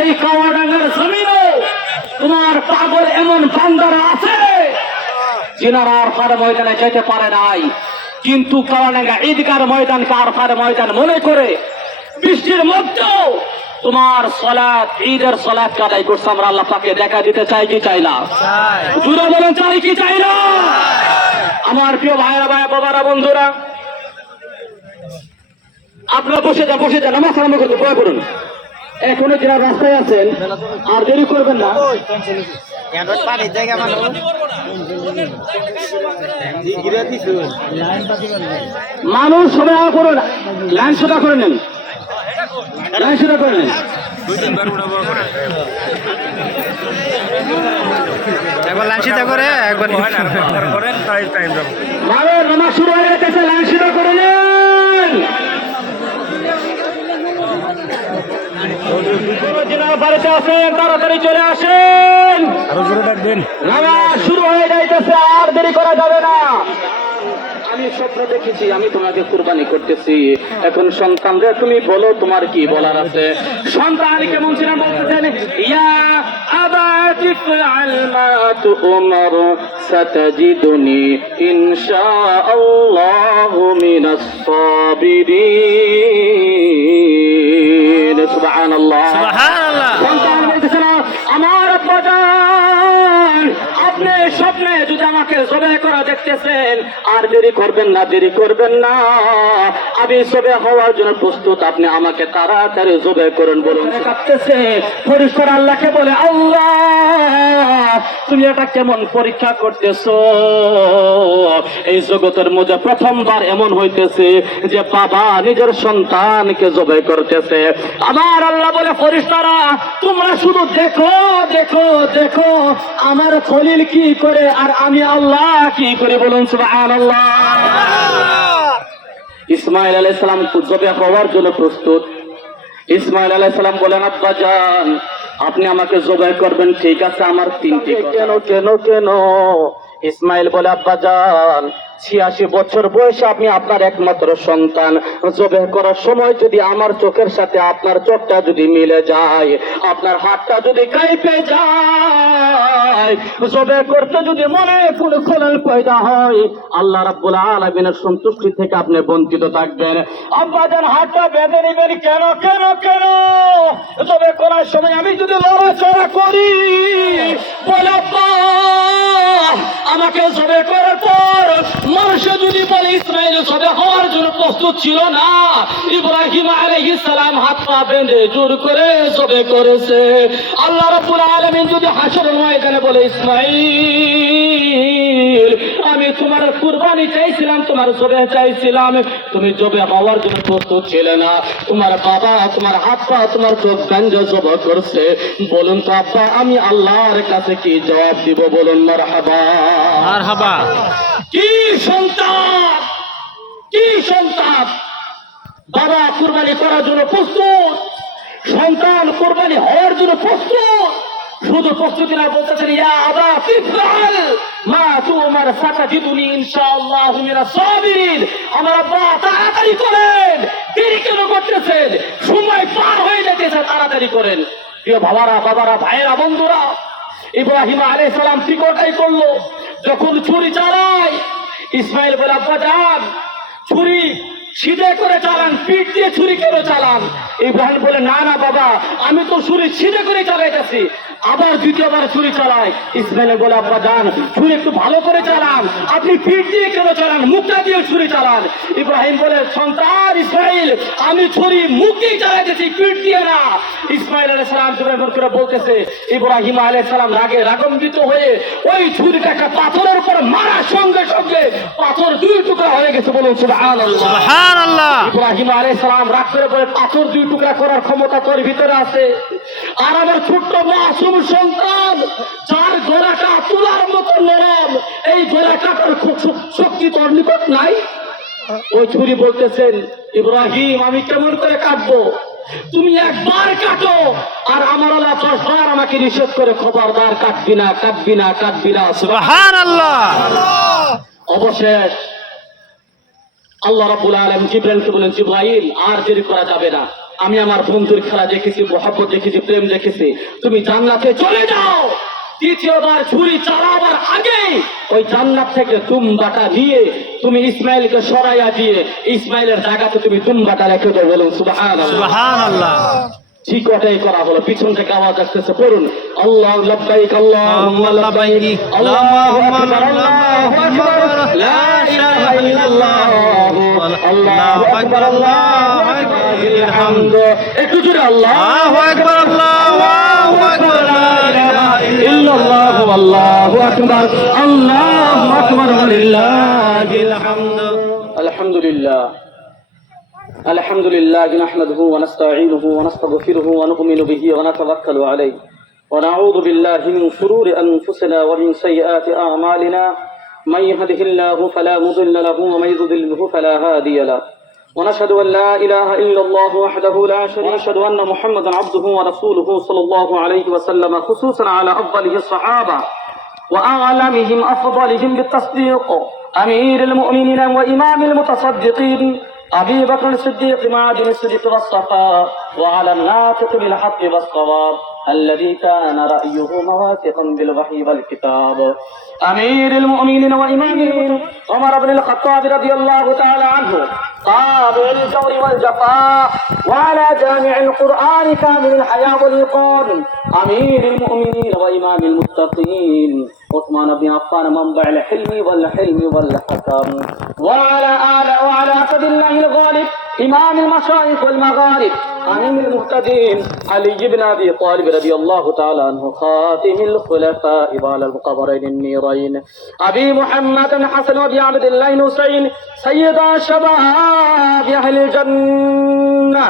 এই কাওয়াডাঙ্গার জমিনে তোমার পাগল এমন বান্দারা আছে যিনারা আরফার ময়দানে যেতে পারে নাই। কিন্তু কাওয়াডাঙ্গা ঈদগার ময়দানকে আরফার ময়দান মনে করে বৃষ্টির মধ্যেও তোমার সলাৎ ঈদের সলাৎ কাদাই করছে আমরা আল্লাহ পাকে দেখা দিতে চাই কি চাই না? জুড়ে বলেন চাই কি চাই না? আমার প্রিয় ভাইরা ভাই বাবারা বন্ধুরা আপনারা বসে যান বসে যান নামাজ আরম্ভ করতে দোয়া করুন। এখনও যারা রাস্তায় আছেন আর দেরি করবেন না। মানুষ মানুষ সবাই করুন লাইন সোজা করে নেন। লাইন সোজা করে নেন। একবার লাইন লাঞ্চিতা করে একবার মানুষ নামাজ শুরু হয়ে গেছে লাইন সোজা করে নেন। যিনারা বাড়িতে তাড়াতাড়ি চলে আসেন। নামাজ শুরু হয়ে যাইতেছে আর দেরি করা যাবে না। আমি স্বপ্ন দেখেছি আমি তোমাকে কুরবানি করতেছি। এখন সন্তান রে তুমি বলো তোমার কি বলার আছে? সন্তান কেমন ছিলেন বলতেছেন? ইয়া আবাতি ফাল মা তুমার সাতাজিদুনি ইনশাআল্লাহু মিনাস সাবিরিন। সুবহানাল্লাহ। সন্তান সবে করা দেখতেছেন, আর দেরি করবেন না, দেরি করবেন না। আমি সবে হওয়ার জন্য প্রস্তুত, আপনি আমাকে তাড়াতাড়ি জবে করুন, বলুন। কাঁপতেছে, পরিষ্কার আল্লাহকে বলে, আল্লাহ, তুমি এটা কেমন পরীক্ষা করতেছো? এই জগতের মধ্যে প্রথমবার এমন হইতেছে যে বাবা নিজের সন্তানকে জবাই করতেছে। আমার আল্লাহ বলে, ফরিস্তারা, তোমরা শুধু দেখো দেখো দেখো, আমার খলিল কি করে, আর আমি আল্লাহ কি করে বলুন ইসমাইল আলাহ সালাম জবে হওয়ার জন্য প্রস্তুত। ইসমাইল আলাহ সালাম বলেন, আব্বা যান আপনি আমাকে জবাই করবেন, ঠিক আছে? আমার তিনটি কেন কেন কেন? ইসমাইল বলে, আব্বা যান ছিয়াশি বছর বয়সে আপনি আপনার একমাত্র সন্তান। জবে করার সময় যদি আমার চোখের সাথে আপনার চোখটা যদি মিলে যায়, আপনার হাতটা যদি কাইপে যায় জবে করতে যদি মনে কোনো খোলাল পয়দা হয়, আল্লাহ রাব্বুল আলামিনের সন্তুষ্টি থেকে আপনি বঞ্চিত থাকবেন। আব্বাজান হাতটা বেঁধে নেবেন, কেন কেন কেন? জবে করার সময় আমি যদি লড়াচড়া করি, বলে আমাকে জবে করার পর মানুষ যদি বলে ইসমাইল জবে হওয়ার জন্য প্রস্তুত ছিল না, ইব্রাহিম আলাইহিস সালাম হাত পা বেঁধে জোর করে জবে করেছে। আল্লাহ রাব্বুল আলামিন যদি হাসর ময়দানে বলে ইসমাইল আমি তোমার কুরবানি চাইছিলাম, তোমার জবে চাইছিলাম, তুমি জবে হওয়ার জন্য প্রস্তুত ছিলে না। তোমার বাবা, তোমার হাত পা, তোমার চোখ গাঞ্জ জব করছে। বলুন তো আব্বা, আমি আল্লাহর কাছে কি জবাব দিব? বলুন, মারহাবা। আর হাবা কি সন্তান? কি সন্তান? বাবা কুরবানি করার জন্য প্রস্তুত, সন্তান কুরবানি হওয়ার জন্য প্রস্তুত। শুধু প্রস্তুতি না বলতেছেন, ইয়া আবা মা তুমার সাতাজিদুনি ইনশাআল্লাহ আমার আব্বা, তাড়াতাড়ি করেন, দেরি কেন করতেছেন? সময় পার হয়ে যেতেছে তাড়াতাড়ি করেন। প্রিয় বাবারা বাবারা, ভাইয়েরা, বন্ধুরা, ইব্রাহিম আলাইহিস সালাম ত্রিকোটাই করল। যখন ছুরি চালায়, ইসমাইল বলে, আব্বা যান, ছুরি ছিদে করে চালান, পিঠ দিয়ে ছুরি কেন চালান? ইব্রাহিম বলে, না না বাবা, আমি তো ছুরি সিধে করে চালাইতেছি। আবার দ্বিতীয়বার ছুরি চালায়। ইসমাইল বলে আব্বা যান ছুরি একটু ভালো করে চালান। আপনি পিঠ দিয়ে কেন চালান? মুখটা দিয়ে ছুরি চালান। ইব্রাহিম বলে সন্তান ইসমাইল আমি ছুরি মুখ দিয়ে চালাইতেছি পিঠ দিয়ে না। ইসমাইল আলাইহিস সালাম জোরে করে বলতেছে ইব্রাহিম আলাইহিস সালাম রাগে রাগম্বিত হয়ে ওই ছুরিটাকে পাথরের উপর মারার সঙ্গে সঙ্গে পাথর দুই টুকরা হয়ে গেছে বলুন সুবহানাল্লাহ। ইব্রাহিম আলাইহিস সালাম রাগ করে বলে পাথর দুই টুকরা করার ক্ষমতা তোর ভিতরে আছে। আর আমার ছোট্ট মাসুম সন্তান যার গোড়াটা তুলার মতো নরম এই গোড়া কাটার খুব শক্তি তোর নিকট নাই। ওই ছুরি বলতেছেন ইব্রাহিম আমি কেমন করে কাটবো? তুমি একবার কাটো আর আমার আল্লাহ দশবার আমাকে নিষেধ করে খবরদার কাটবি না কাটবি না কাটবি না। সুবহান আল্লাহ অবশেষ আল্লাহ রাব্বুল আলামিন জিব্রাইলকে বলেন জিব্রাইল আর দেরি করা যাবে না। আমি আমার বন্ধুর খেলা দেখেছি মহাব্বত দেখেছি প্রেম দেখেছি। তুমি জান্নাতে চলে যাও। দ্বিতীয়বার ছুরি চালাবার আগে ওই জান্নাত থেকে তুমবাটা নিয়ে তুমি ইসমাইলকে সরাইয়া দিয়ে ইসমাইলের জায়গাতে তুমি তুমবাটা রেখে দেবো বলুন ঠিক ওটাই করা হলো। পিছন থেকে আওয়াজ আসতেছে পড়ুন। আল্লাহ লাব্বাইক আল্লাহুম্মা লাব্বাইক আল্লাহু আকবার আল্লাহু আকবার। লা ইলাহা ইল্লাল্লাহ। আল্লাহু আকবার আল্লাহু আকবার লিল হামদ একটু জোরে আল্লাহ আল্লাহু আকবার আল্লাহু আকবার লা ইলাহা ইল্লাল্লাহ আল্লাহু আকবার আল্লাহু আকবার লিল্লাহিল হামদ আলহামদুলিল্লাহ الحمد لله نحمده ونستعينه ونستغفره ونؤمن به ونتوكل عليه ونعوذ بالله من شرور أنفسنا ومن سيئات أعمالنا من يهده الله فلا مضل له ومن يضلله فلا هادي له ونشهد أن لا إله إلا الله وحده لا شريك ونشهد أن محمدا عبده ورسوله صلى الله عليه وسلم خصوصا على أفضله الصحابة وأعلمهم أفضلهم بالتصديق. أمير المؤمنين وإمام المتصدقين أبي بكر الصديق معدن الصديق والصفاء وعلى الناطق بالحق والصواب الذي كان رأيه موافقا بالوحي والكتاب. أمير المؤمنين وإمام عمر بن الخطاب رضي الله تعالى عنه طابع الجور والجفاء وعلى جامع القرآن كامل الحياة والإيقان. أمير المؤمنين وإمام المتقين. عثمان بن عفان منبع الحلم والحلم والحكم. وعلى آل وعلى أسد الله الغالب. إمام المشايخ والمغارب أمير المهتدين علي بن أبي طالب رضي الله تعالى عنه خاتم الخلفاء وعلى القبرين النيرين. أبي محمد حسن وأبي عبد الله حسين سيد شباب أهل الجنة.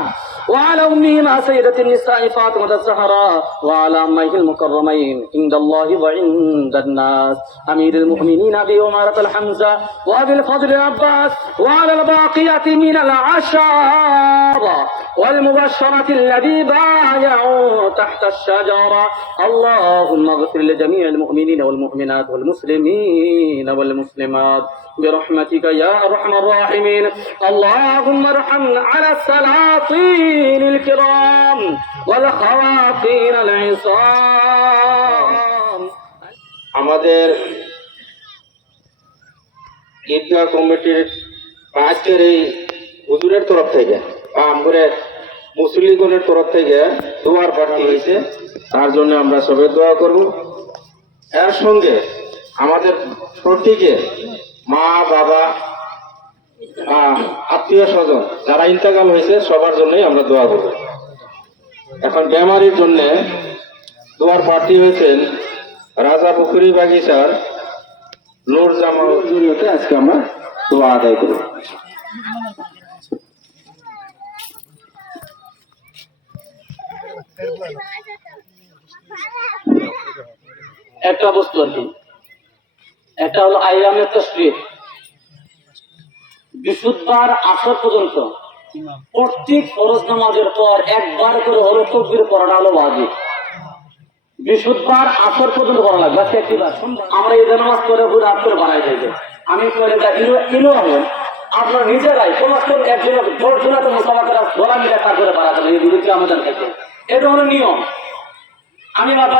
وعلى أمهما سيدة النساء فاطمة الزهراء وعلى أميه المكرمين عند الله وعند الناس. أمير المؤمنين أبي عمارة الحمزة وأبي الفضل العباس وعلى الباقية من العشارة والمبشرة الذي بايعوا تحت الشجرة اللهم اغفر لجميع المؤمنين والمؤمنات والمسلمين والمسلمات برحمتك يا أرحم الراحمين اللهم ارحمنا على السلاطين الكرام والخواطين العصام আমাদের ঈদগাহ কমিটির আজকের এই হুজুরের তরফ থেকে আমাদের মুসলিগণের তরফ থেকে দোয়ার প্রার্থী হয়েছে। তার জন্য আমরা সবে দোয়া করব। এর সঙ্গে আমাদের প্রত্যেকে মা, বাবা আত্মীয় স্বজন যারা ইন্তেকাল হয়েছে, সবার জন্যই আমরা দোয়া করব। এখন বেমারির জন্য দোয়ার প্রার্থী হয়েছেন রাজা পুকুরি বাগিচার নূর জামাল আজকে আমরা দোয়া আদায় করব। একটা বস্তু আর কি। একটা হলো আইরামের তসবির। বিশুদ্ধবার আসর পর্যন্ত প্রত্যেক ফরজ নামাজের পর একবার করে হলো তকবির পড়াটা হলো ওয়াজিব। বিশুদ্ধবার আসর পর্যন্ত পড়া লাগবে। আজকে একটি বার আমরা এই নামাজ করে ঘুরে আপ করে যাইবে আমি করে ইনো হবেন আপনারা নিজেরাই। একজন করা মিলে করে এই বিরুদ্ধে আমাদের এটা হলো নিয়ম। আমি বাবা